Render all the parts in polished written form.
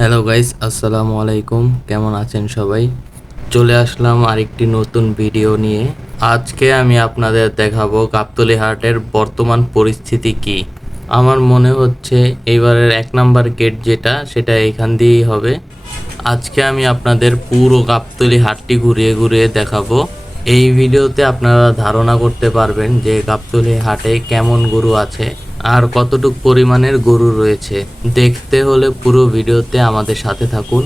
Hello guys, আসসালামু আলাইকুম। কেমন আছেন সবাই? চলে আসলাম আরেকটি নতুন ভিডিও নিয়ে। আজকে আমি আপনাদের দেখাবো গাবতলী হাটের বর্তমান পরিস্থিতি কি। আমার মনে হচ্ছে এইবারের ১ নাম্বার গেট যেটা সেটা এখান দিয়েই হবে। আজকে আমি আপনাদের পুরো গাবতলী হাটটি ঘুরিয়ে ঘুরিয়ে দেখাবো। এই ভিডিওতে আপনারা ধারণা করতে পারবেন যে গাবতলী হাটে কেমন গরু আছে আর কতটুক পরিমাণের গরু রয়েছে। দেখতে হলে পুরো ভিডিওতে আমাদের সাথে থাকুন।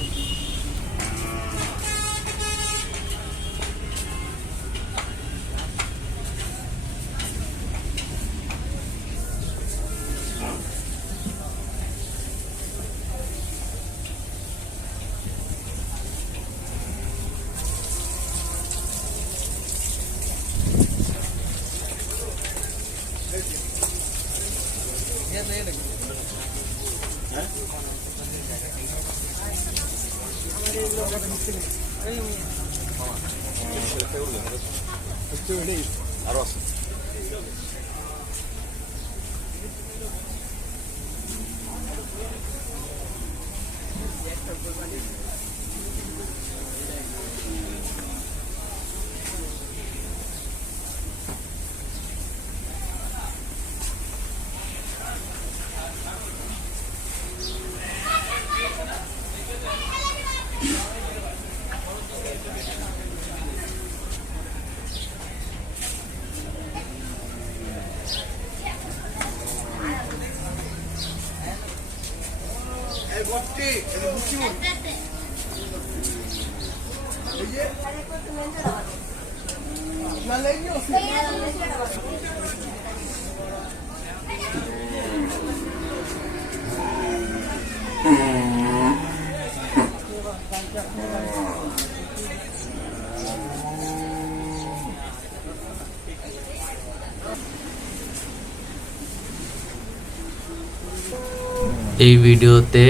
এই ভিডিওতে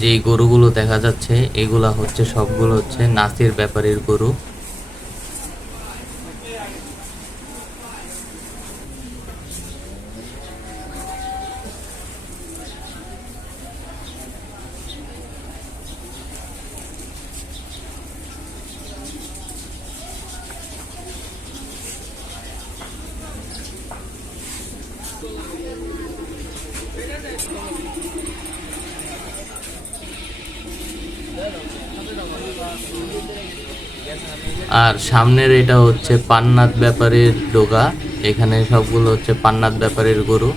যেই গরুগুলো দেখা যাচ্ছে এগুলা হচ্ছে সবগুলো হচ্ছে নাসির ব্যাপারীর গরু। আর সামনের এটা হচ্ছে পান্নাত ব্যাপারীর ডোগা। এখানে সবগুলো হচ্ছে পান্নাত ব্যাপারীর গরু।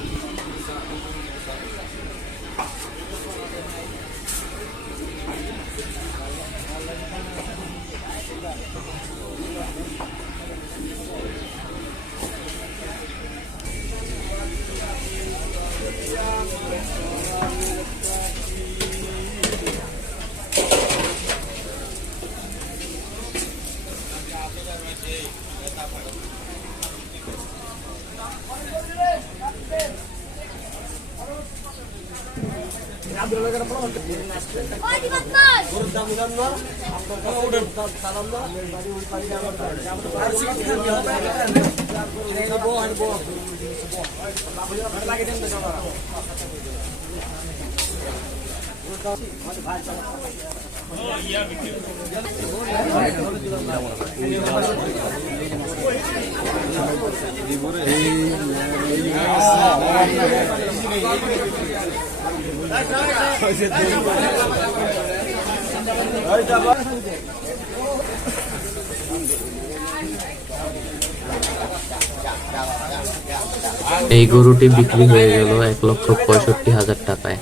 এই গরুটি বিক্রি হয়ে গেল ১,৬৫,০০০ টাকায়।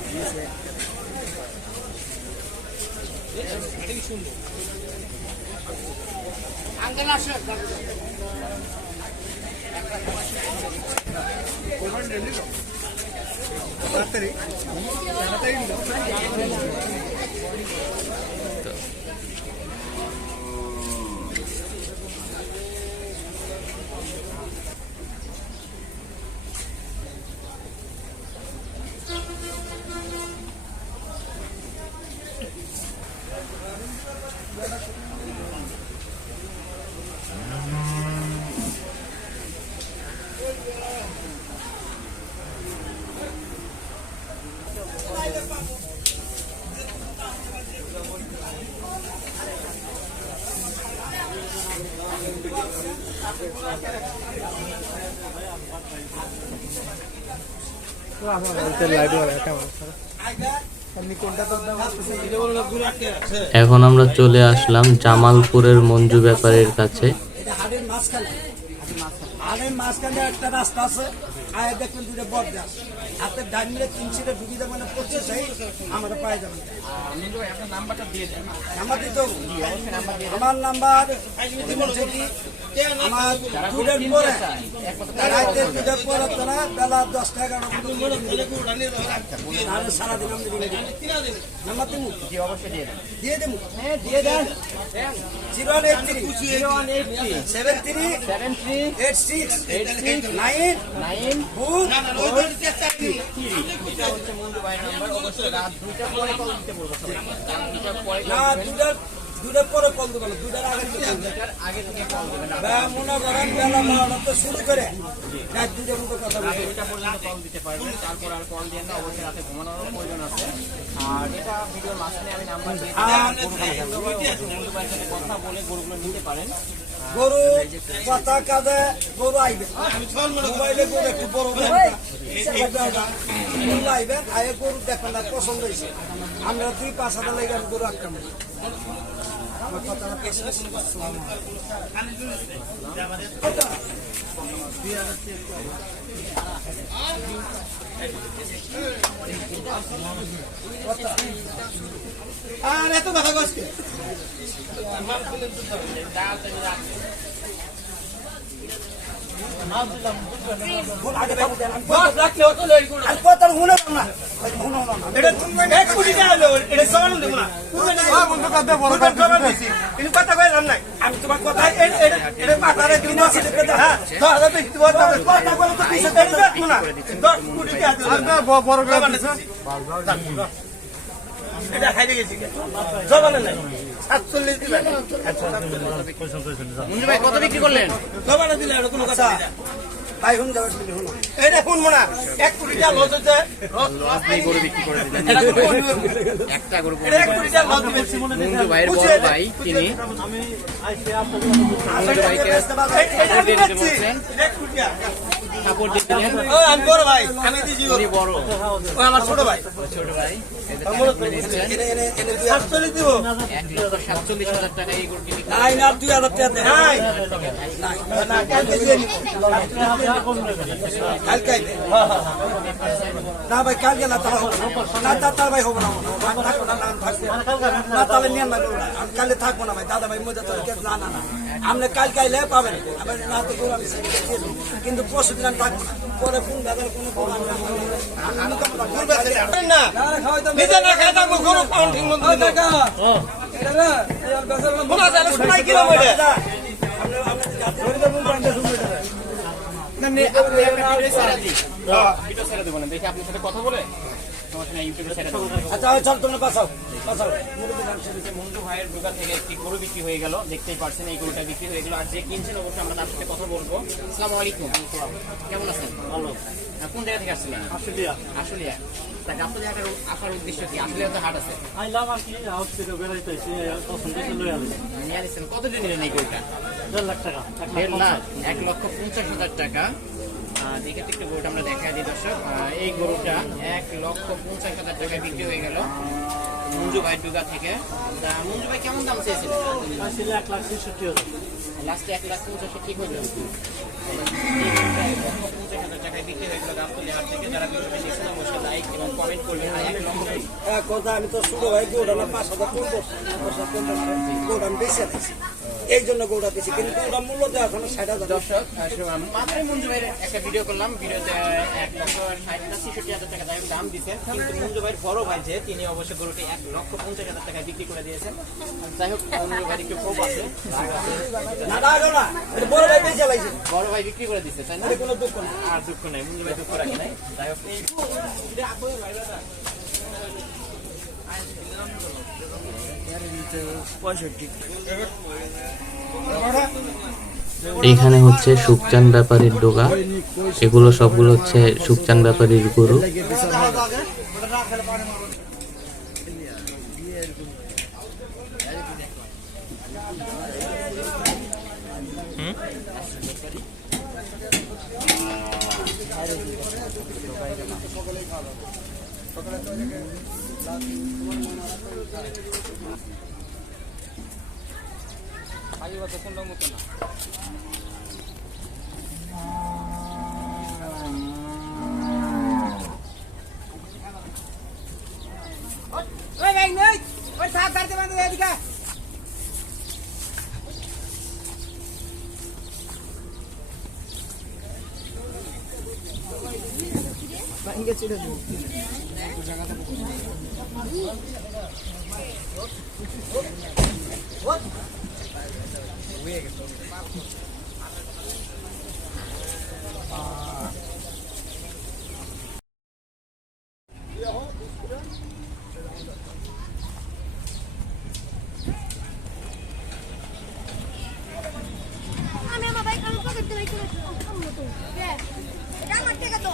এখন আমরা চলে আসলাম জামালপুরের মঞ্জু ব্যাপারীর কাছে। হাটের মাঝখানে একটা রাস্তা আছে, আয় দেখবেন দুটো বটগাছ, হাতের ডান মিলে 3 সিটে ঢুকি যাবেন, পড়ছে সেই আমরা পাই যাবেন। নাম্বার দিতে হবে। আমার নাম্বার হচ্ছে কি, আমার দুটোর পরে রাইতে দুটোর পরে তারা বেলা 10টা 11 সারাদিন নাম্বার দিব দিয়ে দেবো দিয়ে দেন 081368694। দুটার পরে কল দেবেন, দুটার আগে মনে করেন বেলা 12টা শুরু করে রাত 2টার মতো কথা বলতে কল দিতে পারবেন। তারপর আর কল দিয়ে না, অবশ্যই রাতে ঘুমানোর প্রয়োজন আছে। আর এটা ভিডিওর মাঝখানে আমি নাম্বার দিয়ে কথা বলে গরুগুলো নিতে পারেন। গরু পাতা কাঁদে গরু আইবে, মোবাইলে গরু একটু বড় গরু আইবেন, আয়ে গরু দেখবেন না পছন্দ হয়েছে, আমরা 2-5 লেগে আমি গরু আটকাম। আমার কথা আর এত কথা কষ্ট আমি তোমার কথা এটা খাইতে গেছি জবানে নাই 47 দিবেন। মঞ্জু ভাই কত বিক্রি করলেন? জবানে দিলে আর কোনো কথা ভাই হুন যাবে শুনুন, এটা কোন মোনা 1 কোটি টাকা লস হচ্ছে, লস নেই, গরু বিক্রি করে দিলেন। একটা গরু এটা 1 কোটি টাকা লস দিবেন। মঞ্জু ভাইয়ের বড় ভাই তিনি মঞ্জু ভাইকে সাপোর্ট দিচ্ছেন। আমি বড় ভাই, আমি দিছি বড় ও আমার ছোট ভাই। ছোট ভাই 47 দিব 1,47,000 টাকা এই গরু কিনে নাই না 2000 টাকা দেন নাই না কালকে দিয়ে নিব কালকে না ভাই কালকে না তাহলে না তার ভাই হবে না আমি থাকবো না নাম থাকবে না তাহলে নিয়ে না আমি কালকে থাকবো না ভাই দাদা ভাই মজা তোর কেস না না না আপনি কালকে আইলে পাবেন আমি না তো গরু আমি কিন্তু পরশু দিন আমি থাকবো না পরে ফোন দাদার কোনো না নিজে না খাই থাকবো গরু কাউন্টিং মধ্যে টাকা এটা না এই বেচার মনে আছে শোনাই কি হবে এটা কথা বলে আচ্ছা চল তোমরা পাসাও মঞ্জু ভাইয়ের দোকান থেকে একটি গরু বিক্রি হয়ে গেল, দেখতেই পারছেন এই গরুটা বিক্রি হয়ে গেল। আর যে কিনছেন অবশ্যই আমরা তার সাথে কথা বলবো। আসসালামু আলাইকুম, কেমন আছেন? ভালো। কোন জায়গা থেকে আসছিলেন? আশুলিয়া। আশুলিয়া। তা গাবতলী হাটের আসার উদ্দেশ্য কি? আশুলিয়া তো হাট আছে। আইলাম আর কি হাউস থেকে বেড়াইতে এসে পছন্দ করে লয়ে আনলাম। নিয়ে আসছেন কত দিন নিলেন এই গরুটা? 1.5 লাখ টাকা। 1.5 লাখ, 1,50,000 টাকা। দেখে একটু গরুটা আমরা দেখা দিই দর্শক। এই গরুটা 1,50,000 টাকায় বিক্রি হয়ে গেল মঞ্জু ভাই ডুগা থেকে। তা মঞ্জু ভাই কেমন দাম চেয়েছিলেন? আসলে 1,66,000। লাস্টে 1,50,000 ঠিক হইল। 1,50,000 টাকায় বিক্রি হয়ে গেল গাবতলী হাট থেকে। যারা ভিডিওটা দেখছেন অবশ্যই লাইক এবং কমেন্ট করবেন। আর 1 লক্ষ কথা আমি তো শুরু ভাই গৌড়া না 5,000 গৌড়া আমি বেশি আছি এই জন্য গৌড়া বেশি, কিন্তু গৌড়া মূল্য দেওয়া এখন 60,000। দর্শক মাত্র মঞ্জু ভাইয়ের একটা ভিডিও করলাম, ভিডিওতে 1,60,000 টাকা দাম দিচ্ছেন, কিন্তু মঞ্জু ভাইয়ের বড় ভাই যে তিনি অবশ্যই গরুটি 1,50,000 টাকায় বিক্রি করে দিয়েছেন। যাই হোক মঞ্জু ভাইয়ের একটু ক্ষোভ আছে, বড় ভাই বেশি লাগছে, বড় ভাই বিক্রি করে দিচ্ছে তাই না? কোনো দুঃখ না, আর দুঃখ নাই, মঞ্জু ভাই দুঃখ রাখে নাই। যাই হোক এখানে হচ্ছে সুখচান ব্যাপারীর ডোগা, এগুলো সবগুলো হচ্ছে সুখচান ব্যাপারীর গরু। ওই ভাই নই ওই সাত গাড়িতে বাঁধো এদিকে আমি আমার বাইক আমি পকেটে রেখে আম্মু তো এটা আমার টাকা তো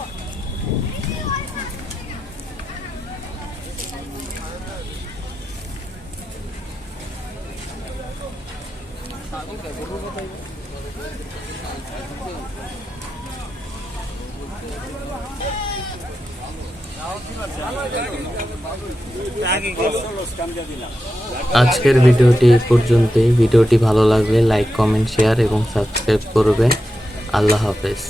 আজকের ভিডিওটি এই পর্যন্তই। ভিডিওটি ভালো লাগলে লাইক, কমেন্ট, শেয়ার এবং সাবস্ক্রাইব করবেন। আল্লাহ হাফেজ।